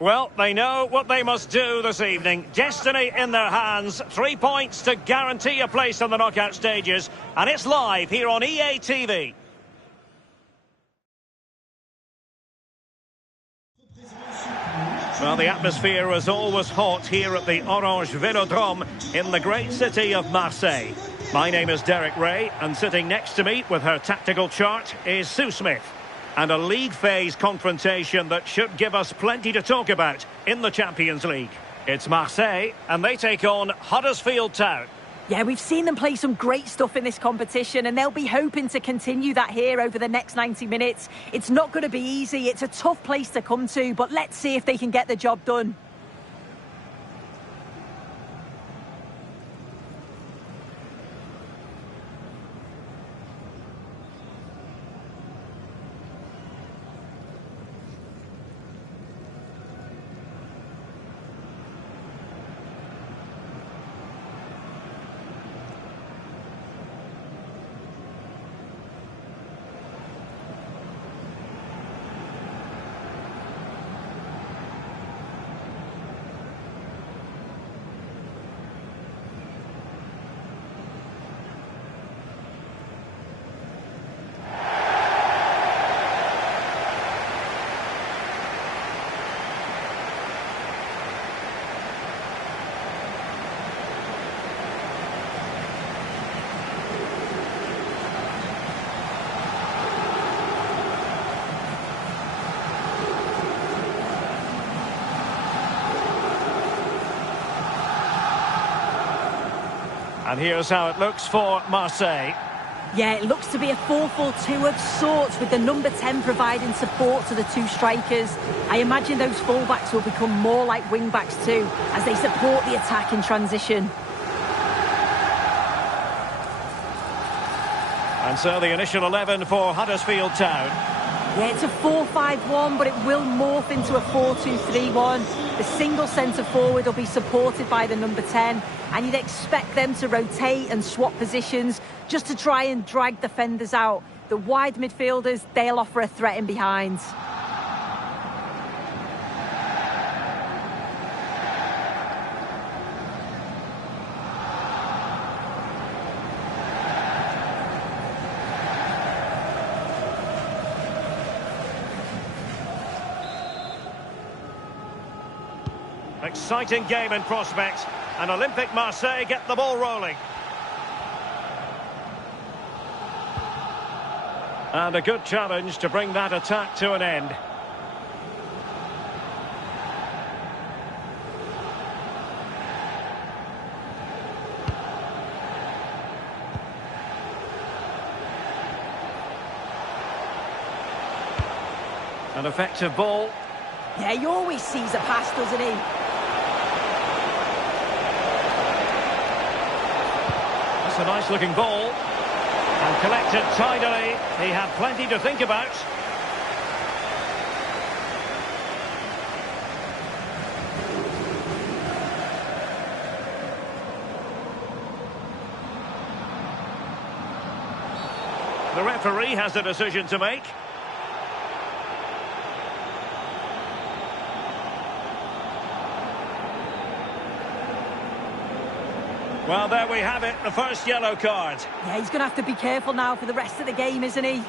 Well, they know what they must do this evening. Destiny in their hands. 3 points to guarantee a place on the knockout stages. And it's live here on EA TV. Well, the atmosphere is always hot here at the Orange Velodrome in the great city of Marseille. My name is Derek Ray, and sitting next to me with her tactical chart is Sue Smith. And a league phase confrontation that should give us plenty to talk about in the Champions League. It's Marseille, and they take on Huddersfield Town. Yeah, we've seen them play some great stuff in this competition, and they'll be hoping to continue that here over the next 90 minutes. It's not going to be easy. It's a tough place to come to, but let's see if they can get the job done. And here's how it looks for Marseille. Yeah, it looks to be a 4-4-2 of sorts, with the number 10 providing support to the two strikers. I imagine those fullbacks will become more like wing-backs too, as they support the attack in transition. And so the initial 11 for Huddersfield Town. Yeah, it's a 4-5-1, but it will morph into a 4-2-3-1. The single centre-forward will be supported by the number 10, and you'd expect them to rotate and swap positions just to try and drag defenders out. The wide midfielders, they'll offer a threat in behind. Exciting game in prospect, and Olympique Marseille get the ball rolling. And a good challenge to bring that attack to an end. An effective ball. Yeah, he always sees a pass, doesn't he? That's a nice-looking ball. And collected tidily. He had plenty to think about. The referee has a decision to make. Well, there we have it, the first yellow card. Yeah, he's going to have to be careful now for the rest of the game, isn't he?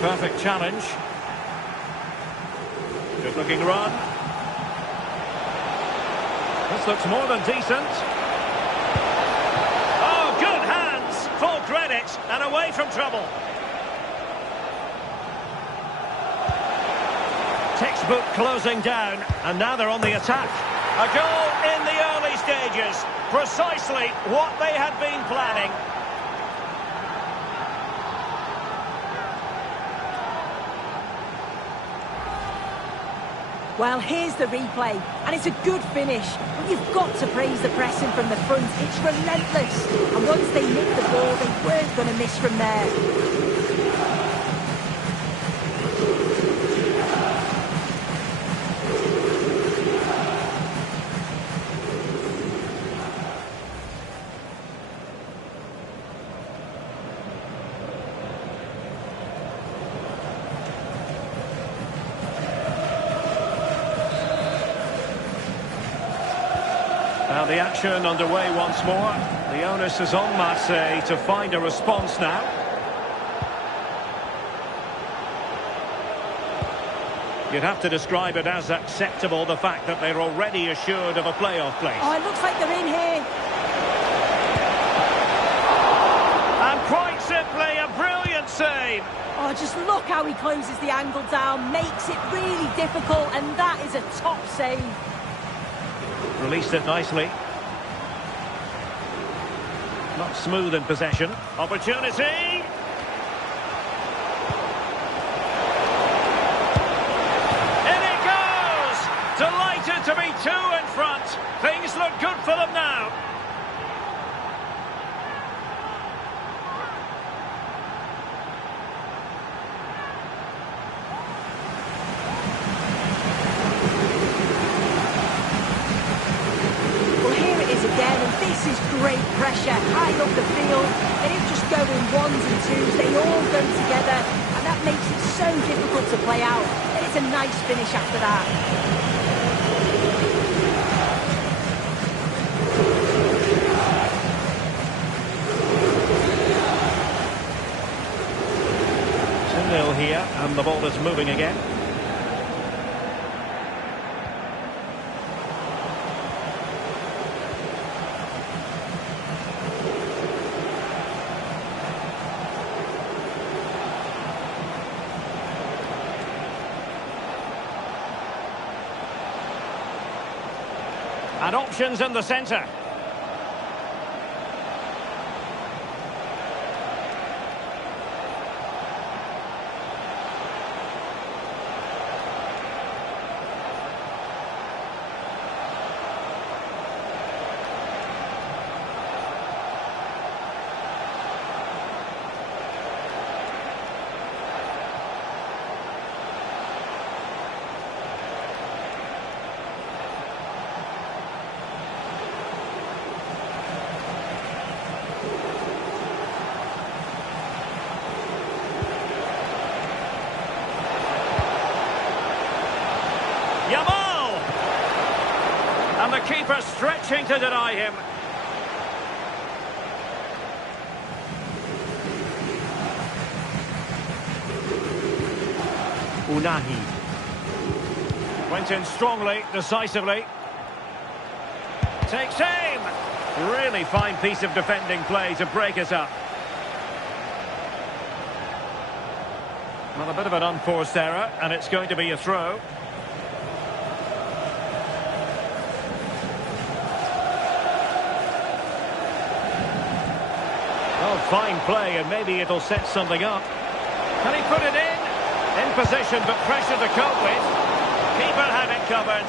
Perfect challenge. Good looking run. This looks more than decent. Oh, good hands. Full credit and away from trouble. Textbook closing down, and now they're on the attack. A goal in the early stages. Precisely what they had been planning. Well, here's the replay, and it's a good finish, but you've got to praise the pressing from the front. It's relentless, and once they nicked the ball, they weren't going to miss from there. Now the action underway once more. The onus is on Marseille to find a response now. You'd have to describe it as acceptable, the fact that they're already assured of a playoff place. Oh, it looks like they're in here. And quite simply, a brilliant save. Oh, just look how he closes the angle down, makes it really difficult, and that is a top save. Released it nicely. Not smooth in possession. Opportunity. In it goes! Delighted to be two in front. Things look good for them now. Again, and this is great pressure high up the field. They don't just go in ones and twos, they all go together, and that makes it so difficult to play out. And it's a nice finish after that. It's 2-0 here, and the ball is moving again. And options in the centre. And the keeper stretching to deny him. Unahi. Went in strongly, decisively. Takes aim. Really fine piece of defending play to break it up. Well, a bit of an unforced error, and it's going to be a throw. Fine play, and maybe it'll set something up. Can he put it in position, but pressure to cope with. Keeper had it covered.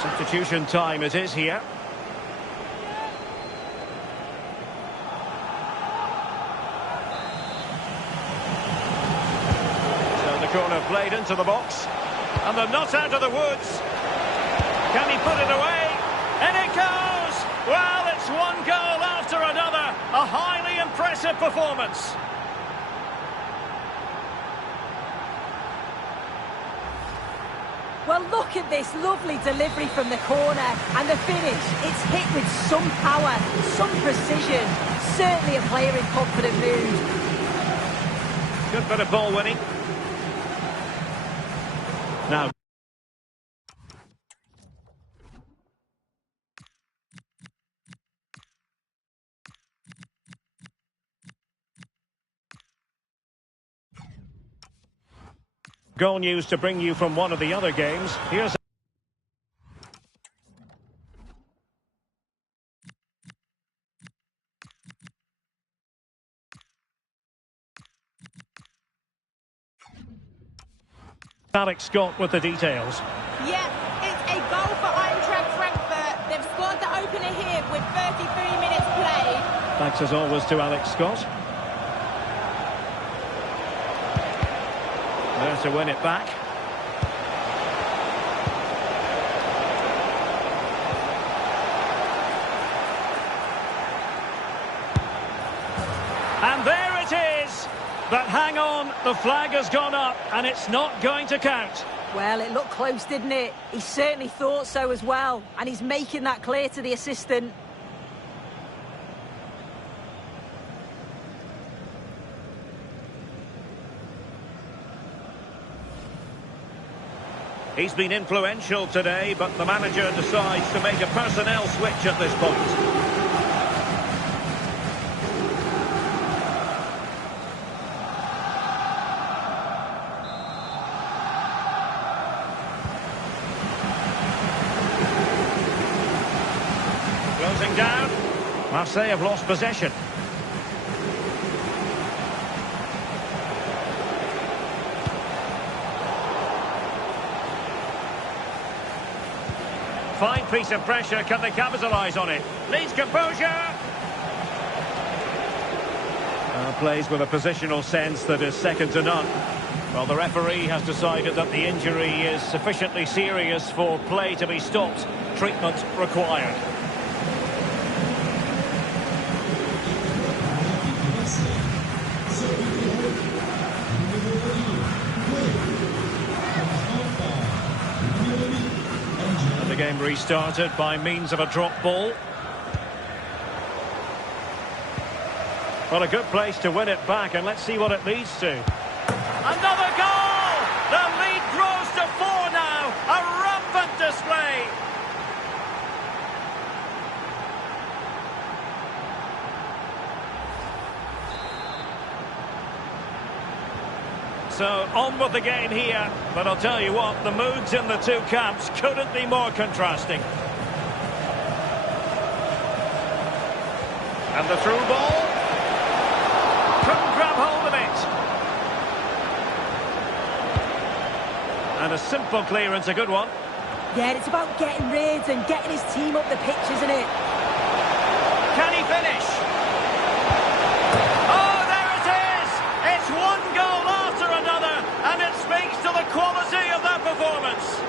Substitution time it is here. So the corner played into the box, and they're not out of the woods. Can he put it away? And it goes! Well, it's one goal after another. A highly impressive performance. Well, look at this lovely delivery from the corner. And the finish, it's hit with some power, some precision. Certainly a player in confident mood. Good bit of ball winning. Now, goal news to bring you from one of the other games. Here's Alex Scott with the details. Yeah, it's a goal for Eintracht Frankfurt. They've scored the opener here with 33 minutes played. Thanks as always to Alex Scott. There to win it back. And there it is. But hang on, The flag has gone up, and it's not going to count. Well, it looked close, didn't it? He certainly thought so as well, and he's making that clear to the assistant. He's been influential today, but the manager decides to make a personnel switch at this point. Closing down. Marseille have lost possession. Fine piece of pressure, can they capitalise on it? Needs composure! Plays with a positional sense that is second to none. Well, the referee has decided that the injury is sufficiently serious for play to be stopped. Treatment required. The game restarted by means of a drop ball. Well, a good place to win it back, and let's see what it leads to. Another goal! The lead grows to 4 now. A rampant display. So, on with the game here, but I'll tell you what, the moods in the two camps couldn't be more contrasting. And the through ball. Couldn't grab hold of it. And a simple clearance, a good one. Yeah, it's about getting rid and getting his team up the pitch, isn't it? Can he finish? Oh, there it is! It's one goal after another, and it speaks to the quality of that performance.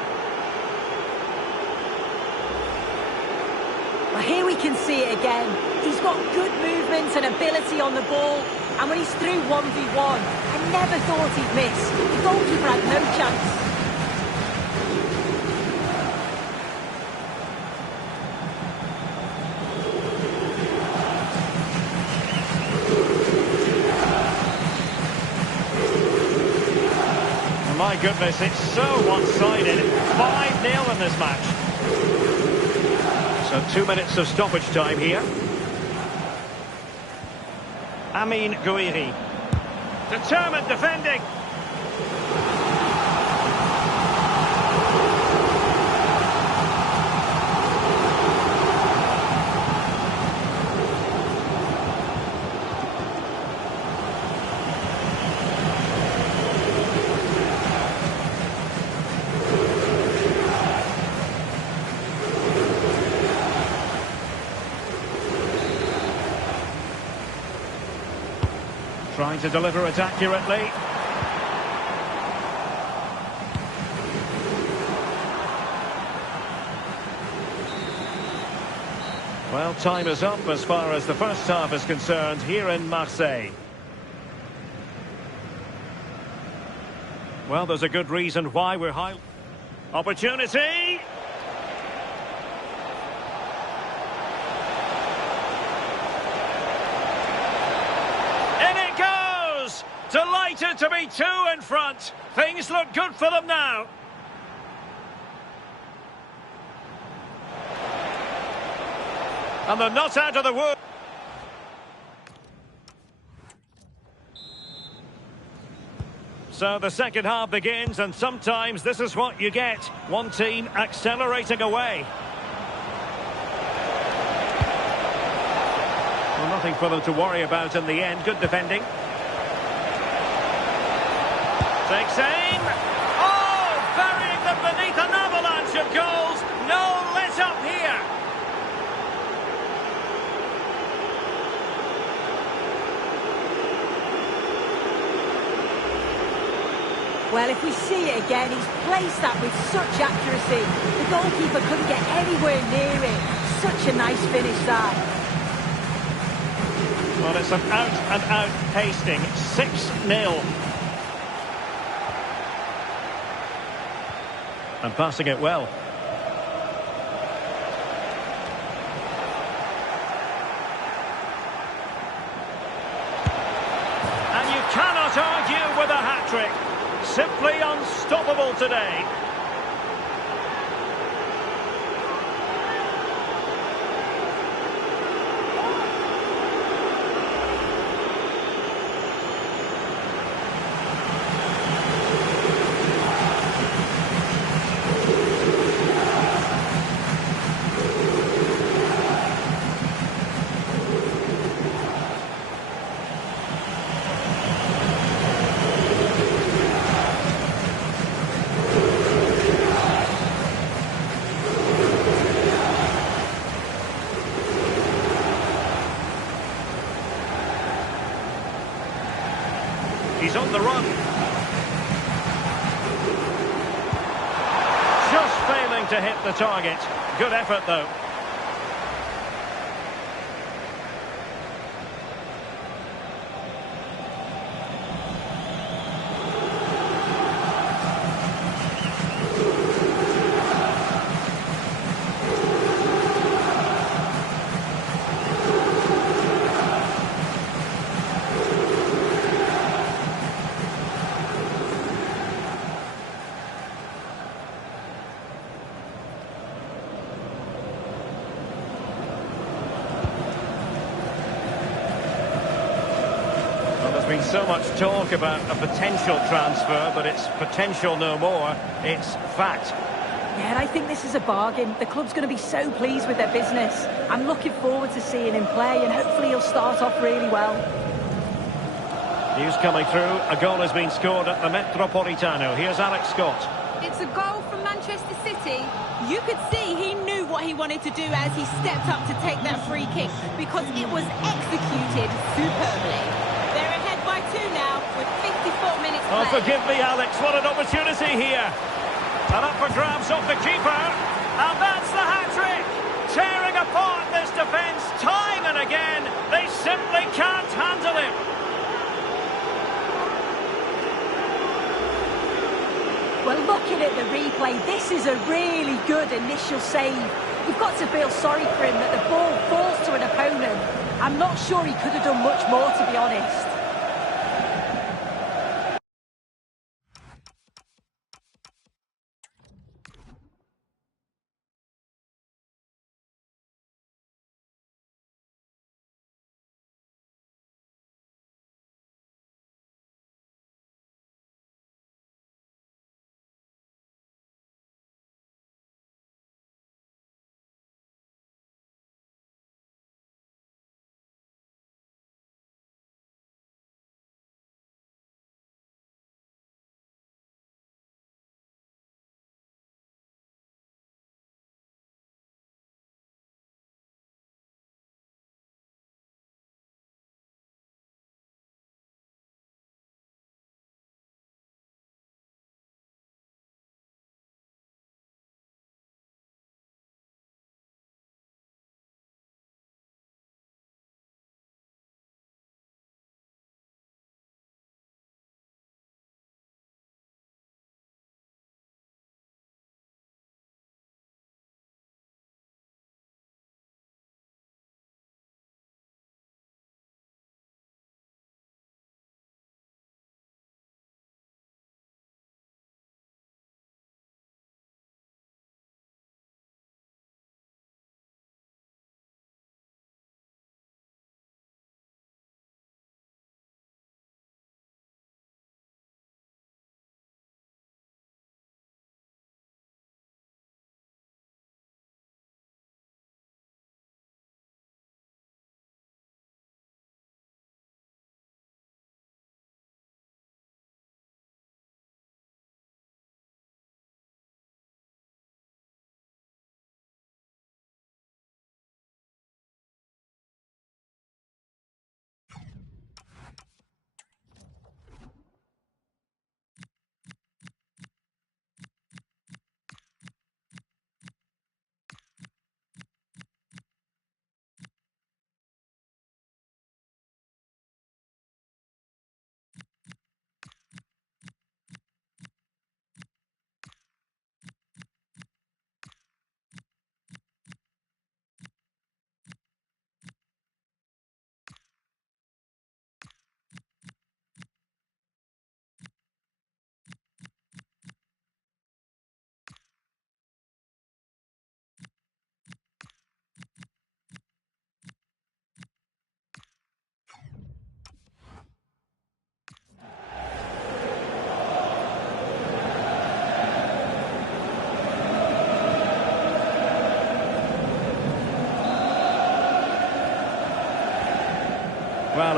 Well, here we can see it again. He's got good movement and ability on the ball, and when he's through 1v1, I never thought he'd miss. The goalkeeper had no chance. My goodness, it's so one-sided. 5-0 in this match. So 2 minutes of stoppage time here. Amin Gouiri. Determined defending. Trying to deliver it accurately. Well, time is up as far as the first half is concerned here in Marseille. Well, there's a good reason why we're high. Opportunity! Delighted to be 2 in front. Things look good for them now. And they're not out of the woods. So the second half begins, and sometimes this is what you get. One team accelerating away. Well, nothing for them to worry about in the end. Good defending. Takes aim. Oh, burying them beneath an avalanche of goals. No let up here. Well, if we see it again, he's placed that with such accuracy. The goalkeeper couldn't get anywhere near it. Such a nice finish, that. Well, it's an out-and-out pasting. 6-0. and passing it well. And you cannot argue with a hat-trick. Simply unstoppable today. He's on the run. Just failing to hit the target. Good effort, though. There's been so much talk about a potential transfer, but it's potential no more. It's fact. Yeah, and I think this is a bargain. The club's going to be so pleased with their business. I'm looking forward to seeing him play, and hopefully he'll start off really well. News coming through. A goal has been scored at the Metropolitano. Here's Alex Scott. It's a goal from Manchester City. You could see he knew what he wanted to do as he stepped up to take that free kick, because it was executed superbly. They're ahead by 2 now with 54 minutes Oh, played. forgive me, Alex. What an opportunity here. And up for grabs off the keeper. And that's the hat-trick. Tearing apart this defence time and again. They simply can't handle him. Well, looking at the replay, this is a really good initial save. You've got to feel sorry for him that the ball falls to an opponent. I'm not sure he could have done much more, to be honest.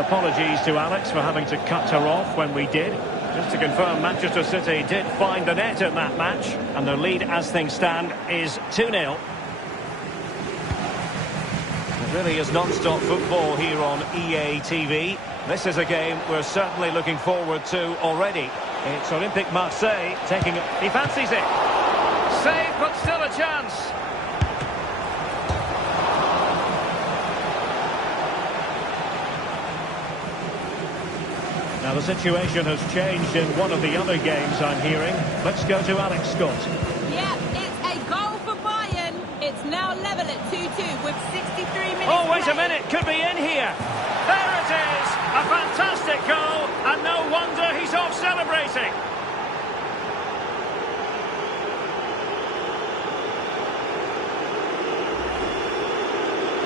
apologies to Alex for having to cut her off when we did. Just to confirm, Manchester City did find the net in that match, and their lead as things stand is 2-0. It really is non-stop football here on EA TV. This is a game we're certainly looking forward to already. It's Olympique Marseille taking it. He fancies it. Save, but still a chance. Now the situation has changed in one of the other games, I'm hearing. Let's go to Alex Scott. Yeah, it's a goal for Bayern. It's now level at 2-2 with 63 minutes. Oh, wait a minute, could be in here. There it is, a fantastic goal, and no wonder he's off celebrating.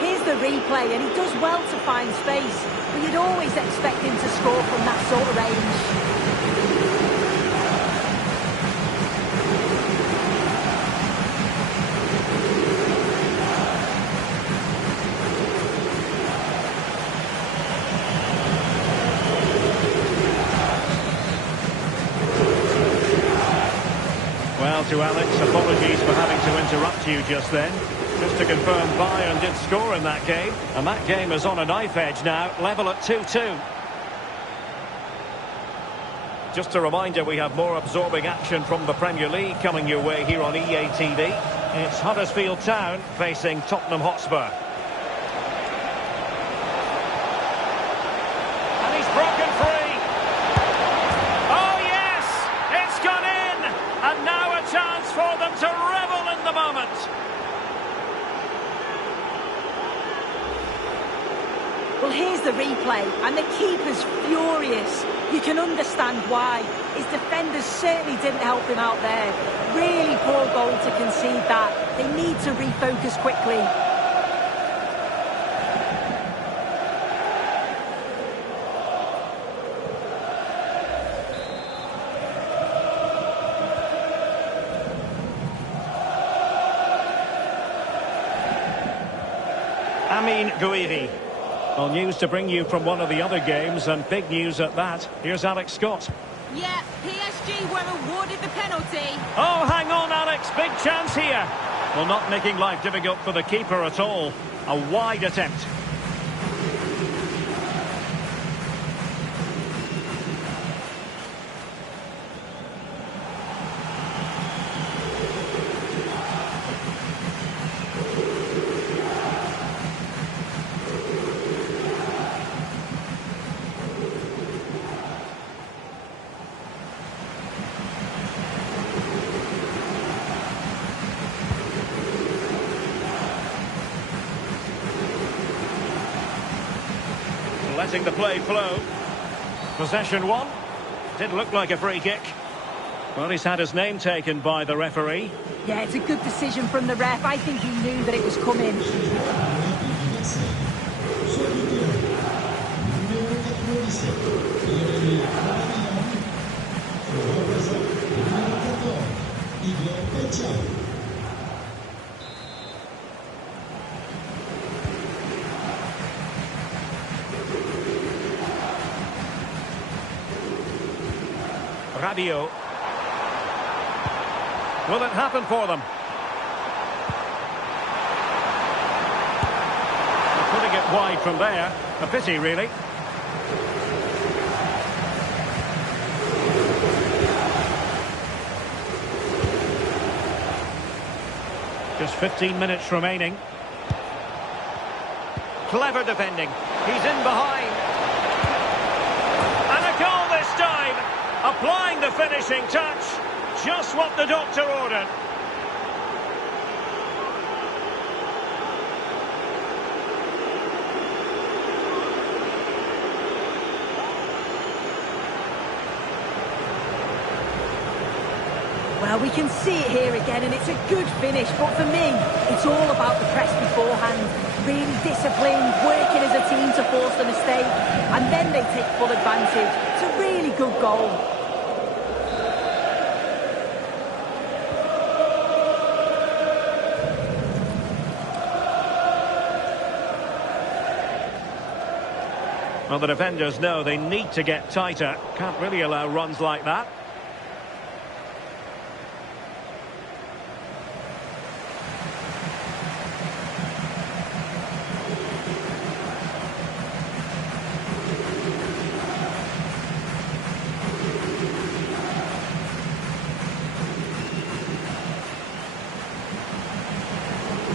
Here's the replay, and he does well to find space, but you'd always expect him to score from that sort of range. Well, to Alex, apologies for having to interrupt you just then. Just to confirm, Bayern did score in that game, and that game is on a knife edge now, level at 2-2. Just a reminder, we have more absorbing action from the Premier League coming your way here on EA TV. It's Huddersfield Town facing Tottenham Hotspur. And he's broken free. Oh yes, it's gone in, and now a chance for them to revel in the moment. Well, here's the replay, and the keeper's furious. You can understand why. His defenders certainly didn't help him out there. Really poor goal to concede that. They need to refocus quickly. Amin Gouiri. Well, news to bring you from one of the other games, and big news at that. Here's Alex Scott. Yeah, PSG were awarded the penalty. Oh, hang on, Alex. Big chance here. Well, not making life difficult for the keeper at all. A wide attempt. Letting the play flow. Possession one. Did look like a free kick. Well, he's had his name taken by the referee. Yeah, it's a good decision from the ref. I think he knew that it was coming. Radio. Will it happen for them? They're putting it wide from there. A pity, really. Just 15 minutes remaining. Clever defending. He's in behind. And a goal this time. Applying the finishing touch. Just what the doctor ordered. Well, we can see it here again, and it's a good finish. But for me, it's all about the press beforehand. Really disciplined, working as a team to force the mistake. And then they take full advantage. It's a really good goal. Well, the defenders know they need to get tighter. Can't really allow runs like that.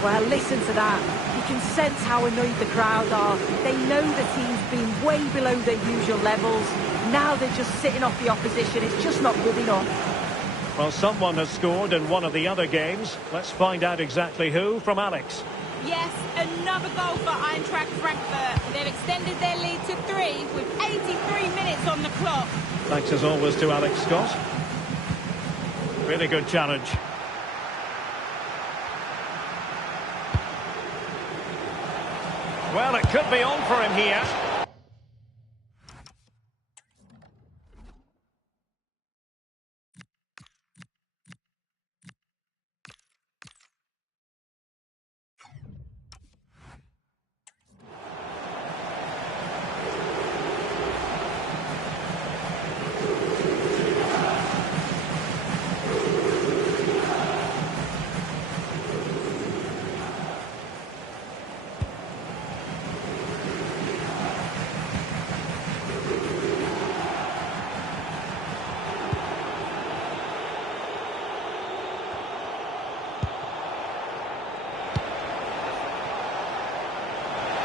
Well, listen to that. You can sense how annoyed the crowd are. They know the team's been way below their usual levels. Now they're just sitting off the opposition. It's just not good enough. Well, someone has scored in one of the other games. Let's find out exactly who from Alex. Yes, another goal for Eintracht Frankfurt. They've extended their lead to 3 with 83 minutes on the clock. Thanks as always to Alex Scott. Really good challenge. Well, it could be on for him here.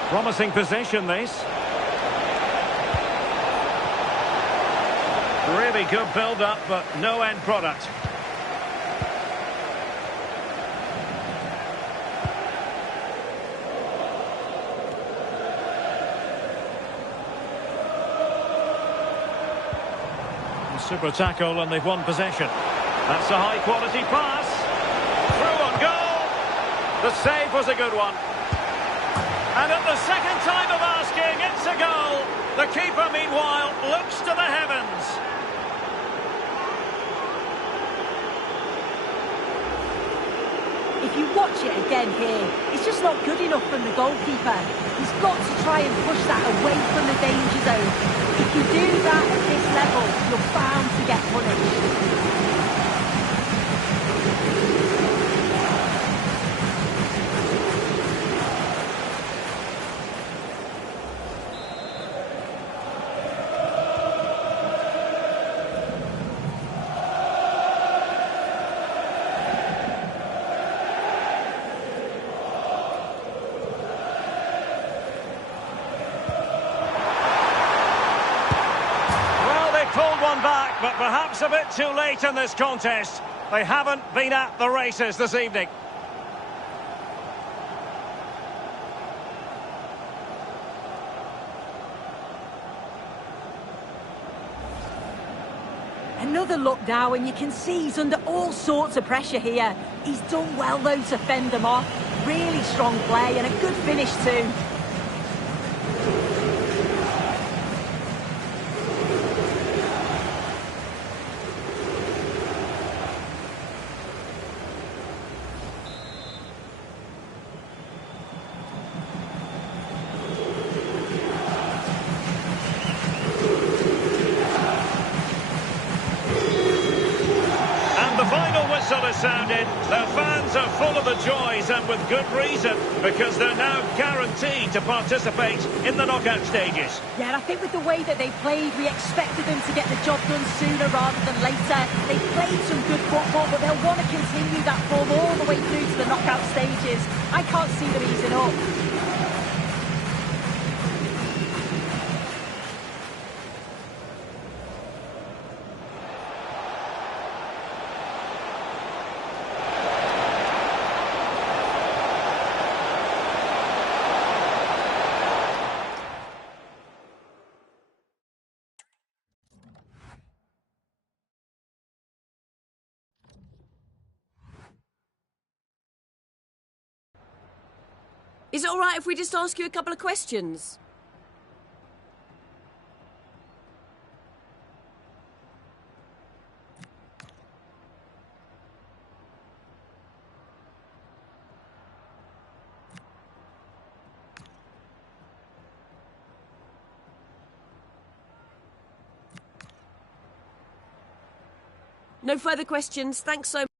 Promising position, this. Really good build-up, but no end product. Super tackle, and they've won possession. That's a high-quality pass. Through on goal. The save was a good one. And at the second time of asking, it's a goal. The keeper, meanwhile, looks to the heavens. If you watch it again here, it's just not good enough from the goalkeeper. He's got to try and push that away from the danger zone. If you do that at this level, you're bound to get punished. But perhaps a bit too late in this contest. They haven't been at the races this evening. Another look now, and you can see he's under all sorts of pressure here. He's done well, though, to fend them off. Really strong play and a good finish, too. Has sounded. Their fans are full of the joys, and with good reason, because they're now guaranteed to participate in the knockout stages. Yeah, and I think with the way that they played, we expected them to get the job done sooner rather than later. They played some good football, but they'll want to continue that form all the way through to the knockout stages. I can't see them easing up. Is it all right if we just ask you a couple of questions? No further questions. Thanks so much.